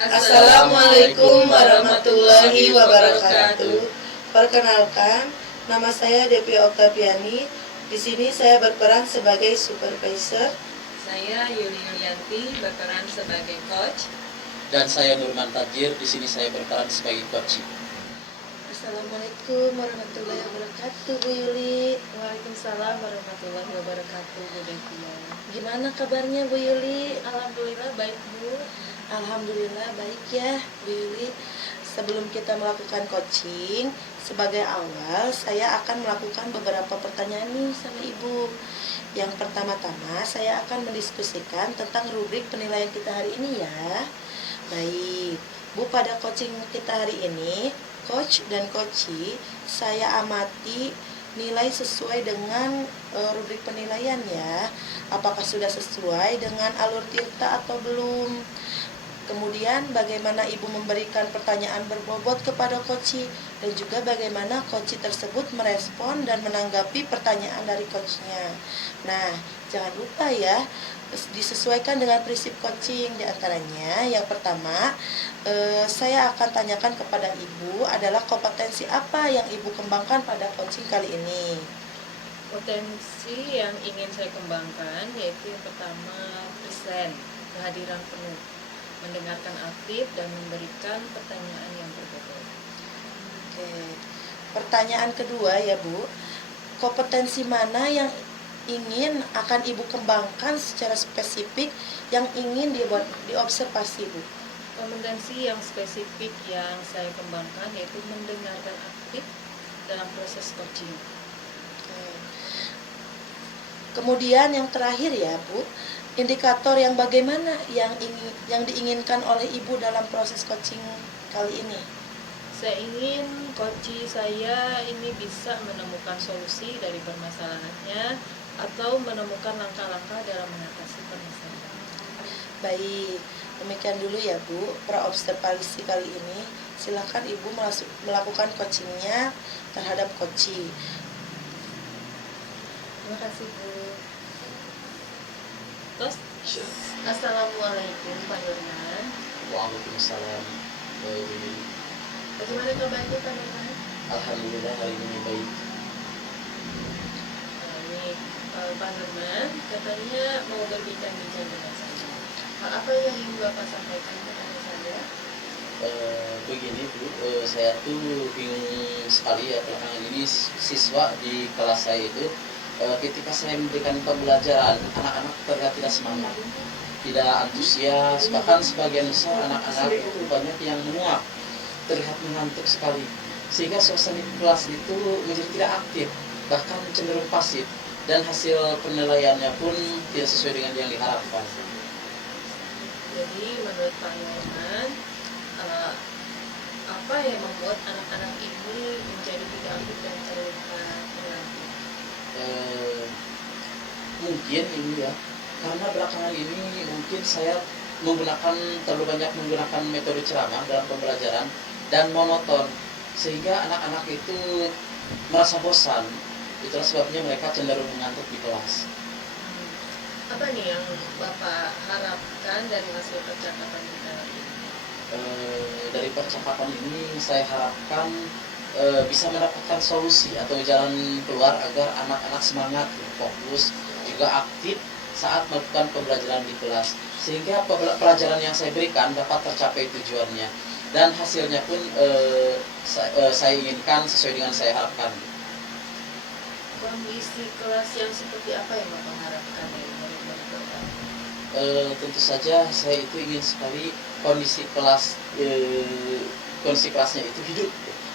Assalamualaikum warahmatullahi wabarakatuh. Perkenalkan, nama saya Devi Oktaviani. Di sini saya berperan sebagai supervisor. Saya Yuli Yulianti berperan sebagai coach. Dan saya Nurman Tajir, di sini saya berperan sebagai coach. Assalamualaikum warahmatullahi wabarakatuh, Bu Yuli. Waalaikumsalam warahmatullahi wabarakatuh, Bu Devi. Gimana kabarnya, Bu Yuli? Alhamdulillah baik, Bu. Alhamdulillah baik ya, Bu Yuli. Sebelum kita melakukan coaching, sebagai awal saya akan melakukan beberapa pertanyaan nih sama Ibu. Yang pertama-tama saya akan mendiskusikan tentang rubrik penilaian kita hari ini ya. Baik, Bu, pada coaching kita hari ini, coach dan coachee, saya amati nilai sesuai dengan rubrik penilaian ya. Apakah sudah sesuai dengan alur tirta atau belum? Kemudian bagaimana Ibu memberikan pertanyaan berbobot kepada coachee dan juga bagaimana coachee tersebut merespon dan menanggapi pertanyaan dari coachnya. Nah, jangan lupa ya, disesuaikan dengan prinsip coaching. Di antaranya yang pertama, saya akan tanyakan kepada Ibu adalah kompetensi apa yang Ibu kembangkan pada coaching kali ini. Potensi yang ingin saya kembangkan yaitu yang pertama present, kehadiran penuh, mendengarkan aktif dan memberikan pertanyaan yang berbobot. Oke. Pertanyaan kedua ya, Bu. Kompetensi mana yang ingin akan Ibu kembangkan secara spesifik yang ingin diobservasi, Bu? Kompetensi yang spesifik yang saya kembangkan yaitu mendengarkan aktif dalam proses coaching. Oke. Kemudian yang terakhir ya, Bu, indikator yang bagaimana yang diinginkan oleh Ibu dalam proses coaching kali ini? Saya ingin coachee saya ini bisa menemukan solusi dari permasalahannya atau menemukan langkah-langkah dalam mengatasi permasalahan. Baik, demikian dulu ya Bu, praobservasi kali ini. Silakan Ibu melakukan coachingnya terhadap coachee. Terima kasih, Bu. Terus, Assalamualaikum Pak Nurman. Waalaikumsalam. Bagaimana kabarnya Pak Nurman? Alhamdulillah hari ini baik. Ini Pak Nurman katanya mau berbincang-bincang dengan saya. Hal apa yang ingin Bapak sampaikan kepada saya? Begini Bu, saya tuh bingung sekali ya belakangan ini siswa di kelas saya itu ketika saya memberikan pembelajaran, anak-anak terlihat tidak semangat, tidak antusias, bahkan sebagian besar anak-anak itu banyak yang menguap, terlihat mengantuk sekali, sehingga suasana kelas itu menjadi tidak aktif, bahkan cenderung pasif, dan hasil penilaiannya pun tidak sesuai dengan yang diharapkan. Jadi menurut Pak Nurman, apa yang membuat anak-anak ini menjadi tidak aktif dan terlihat mengantuk? Mungkin ini ya, karena belakangan ini mungkin saya terlalu banyak menggunakan metode ceramah dalam pembelajaran dan monoton, sehingga anak-anak itu merasa bosan. Itulah sebabnya mereka cenderung mengantuk di kelas. Apa nih yang Bapak harapkan dari hasil percakapan kita ini? Dari percakapan ini saya harapkan bisa mendapatkan solusi atau jalan keluar agar anak-anak semangat, fokus, juga aktif saat melakukan pembelajaran di kelas, sehingga pelajaran yang saya berikan dapat tercapai tujuannya dan hasilnya pun saya inginkan sesuai dengan saya harapkan. Kondisi kelas yang seperti apa yang Bapak harapkan dari murid-murid Bapak? Tentu saja saya itu ingin sekali kondisi kelasnya itu hidup,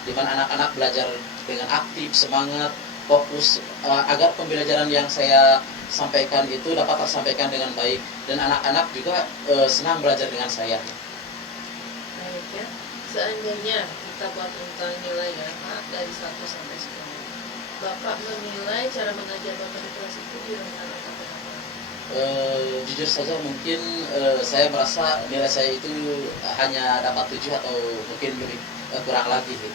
di mana anak-anak belajar dengan aktif, semangat, fokus, agar pembelajaran yang saya sampaikan itu dapat tersampaikan dengan baik dan anak-anak juga senang belajar dengan saya. Baik ya, seandainya kita buat tentang nilai ya Pak dari 1 sampai 10, Bapak menilai cara mengajar Bapak di kelas itu di rentang berapa? Jujur saja mungkin saya merasa nilai saya itu hanya dapat 7 atau mungkin lebih kurang lagi gitu.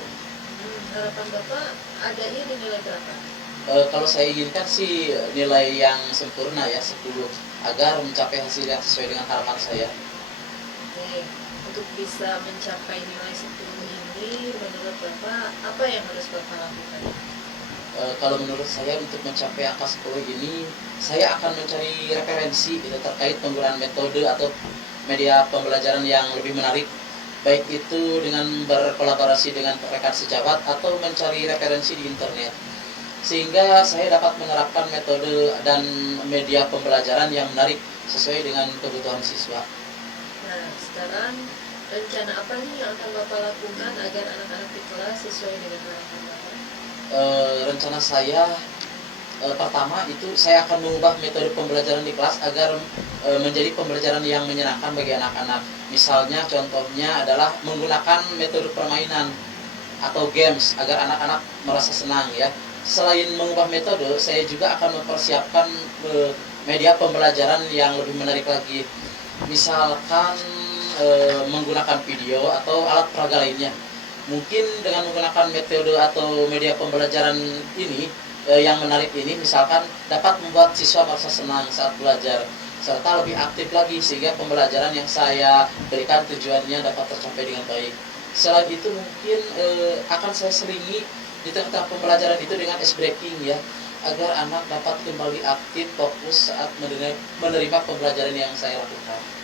Harapan Bapak adanya di nilai berapa? Kalau saya inginkan sih nilai yang sempurna ya 10 agar mencapai hasil yang sesuai dengan harapan saya. Oke, untuk bisa mencapai nilai 10 ini, menurut Bapak apa yang harus Bapak lakukan? Kalau menurut saya untuk mencapai angka 10 ini, saya akan mencari referensi gitu, terkait penggunaan metode atau media pembelajaran yang lebih menarik, baik itu dengan berkolaborasi dengan rekan sejawat atau mencari referensi di internet, sehingga saya dapat menerapkan metode dan media pembelajaran yang menarik sesuai dengan kebutuhan siswa. Nah, sekarang rencana apa nih yang akan Bapak lakukan agar anak-anak di kelas sesuai dengan harapan Bapak? Rencana saya pertama itu saya akan mengubah metode pembelajaran di kelas agar menjadi pembelajaran yang menyenangkan bagi anak-anak. Misalnya contohnya adalah menggunakan metode permainan atau games agar anak-anak merasa senang ya. Selain mengubah metode, saya juga akan mempersiapkan media pembelajaran yang lebih menarik lagi. Misalkan menggunakan video atau alat peraga lainnya. Mungkin dengan menggunakan metode atau media pembelajaran ini yang menarik ini, misalkan dapat membuat siswa merasa senang saat belajar serta lebih aktif lagi, sehingga pembelajaran yang saya berikan tujuannya dapat tercapai dengan baik. Selain itu mungkin akan saya selingi di tengah-tengah pembelajaran itu dengan ice breaking ya, agar anak dapat kembali aktif fokus saat menerima pembelajaran yang saya lakukan.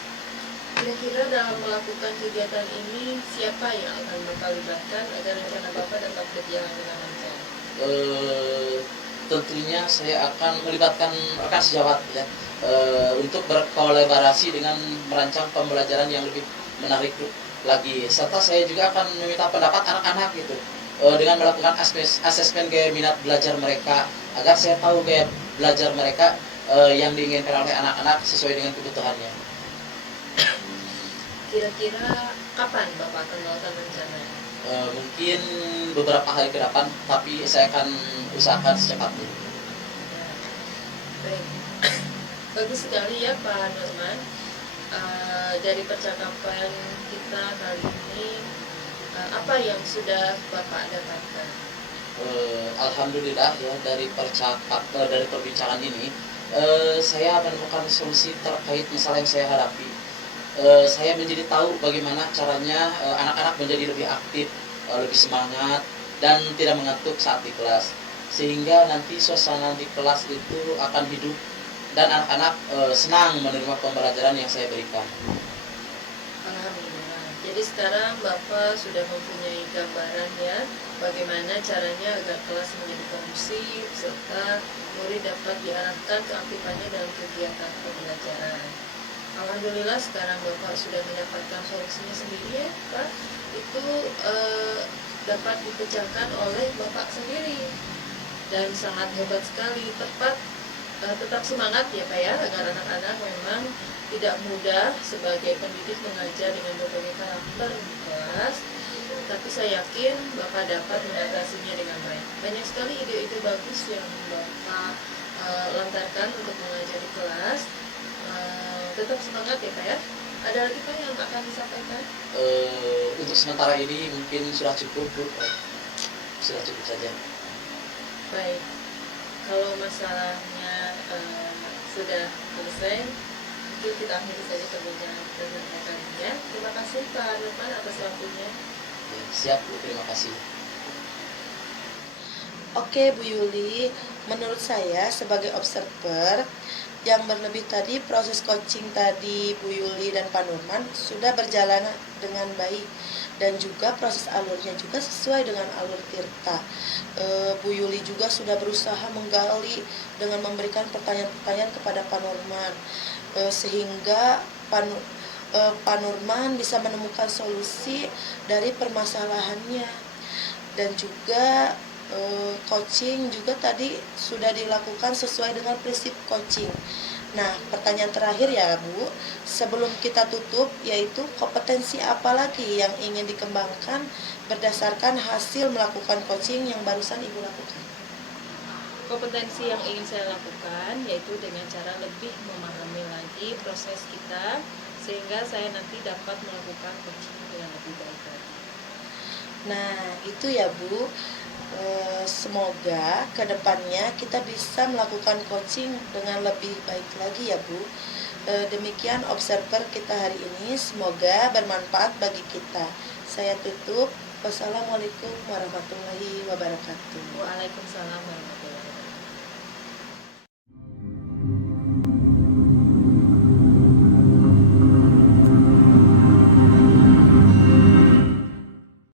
Kira-kira dalam melakukan kegiatan ini, siapa yang akan Bapak libatkan agar rencana Bapak dapat berjalan dengan lancar? Tentunya saya akan melibatkan rekan sejawat ya, untuk berkolaborasi dengan merancang pembelajaran yang lebih menarik lagi, serta saya juga akan meminta pendapat anak-anak gitu, dengan melakukan asesmen gaya minat belajar mereka, agar saya tahu gaya belajar mereka yang diinginkan oleh anak-anak sesuai dengan kebutuhannya. Kira-kira kapan Bapak akan melakukan rencana? Mungkin beberapa hari ke depan, tapi saya akan usahakan secepatnya. Ya, baik. Bagus sekali ya Pak Nurman. Dari percakapan kita kali ini, apa yang sudah Bapak dapatkan? Alhamdulillah ya, dari perbincangan ini saya menemukan solusi terkait masalah yang saya hadapi. Saya menjadi tahu bagaimana caranya anak-anak menjadi lebih aktif, lebih semangat, dan tidak mengantuk saat di kelas, sehingga nanti suasana di kelas itu akan hidup dan anak-anak senang menerima pembelajaran yang saya berikan. Alhamdulillah. Jadi sekarang Bapak sudah mempunyai gambaran ya, bagaimana caranya agar kelas menjadi kondusif serta murid dapat diarahkan keaktifannya dalam kegiatan pembelajaran. Alhamdulillah sekarang Bapak sudah mendapatkan solusinya sendiri ya Pak. Itu dapat dipecahkan oleh Bapak sendiri dan sangat hebat sekali. Tetap semangat ya Pak ya, agar anak-anak memang tidak mudah sebagai pendidik mengajar dengan berbagai karakter di kelas, tapi saya yakin Bapak dapat mengatasinya dengan baik. Banyak sekali ide-ide bagus yang Bapak lontarkan untuk mengajar di kelas. Tetap semangat ya Pak ya. Ada lagi Pak yang akan disampaikan? Untuk sementara ini mungkin sudah cukup Bu. Sudah cukup saja. Baik, kalau masalahnya sudah selesai, mungkin kita akhiri saja perbincangan kita kali ini ya. Terima kasih Pak Nurman atas waktunya. Ya, siap Bu, terima kasih. Oke Bu Yuli, menurut saya sebagai observer yang berlebih tadi, proses coaching tadi Bu Yuli dan Pak Nurman sudah berjalan dengan baik, dan juga proses alurnya juga sesuai dengan alur Tirta. Bu Yuli juga sudah berusaha menggali dengan memberikan pertanyaan-pertanyaan kepada Pak Nurman, sehingga Pak Nurman bisa menemukan solusi dari permasalahannya. Dan juga coaching juga tadi sudah dilakukan sesuai dengan prinsip coaching. Nah, pertanyaan terakhir ya Bu, sebelum kita tutup, yaitu kompetensi apa lagi yang ingin dikembangkan berdasarkan hasil melakukan coaching yang barusan Ibu lakukan? Kompetensi yang ingin saya lakukan yaitu dengan cara lebih memahami lagi proses kita, sehingga saya nanti dapat melakukan coaching dengan lebih baik lagi. Nah, itu ya Bu. Semoga kedepannya kita bisa melakukan coaching dengan lebih baik lagi ya Bu. Demikian observer kita hari ini, semoga bermanfaat bagi kita. Saya tutup. Wassalamualaikum warahmatullahi wabarakatuh. Waalaikumsalam warahmatullahi wabarakatuh.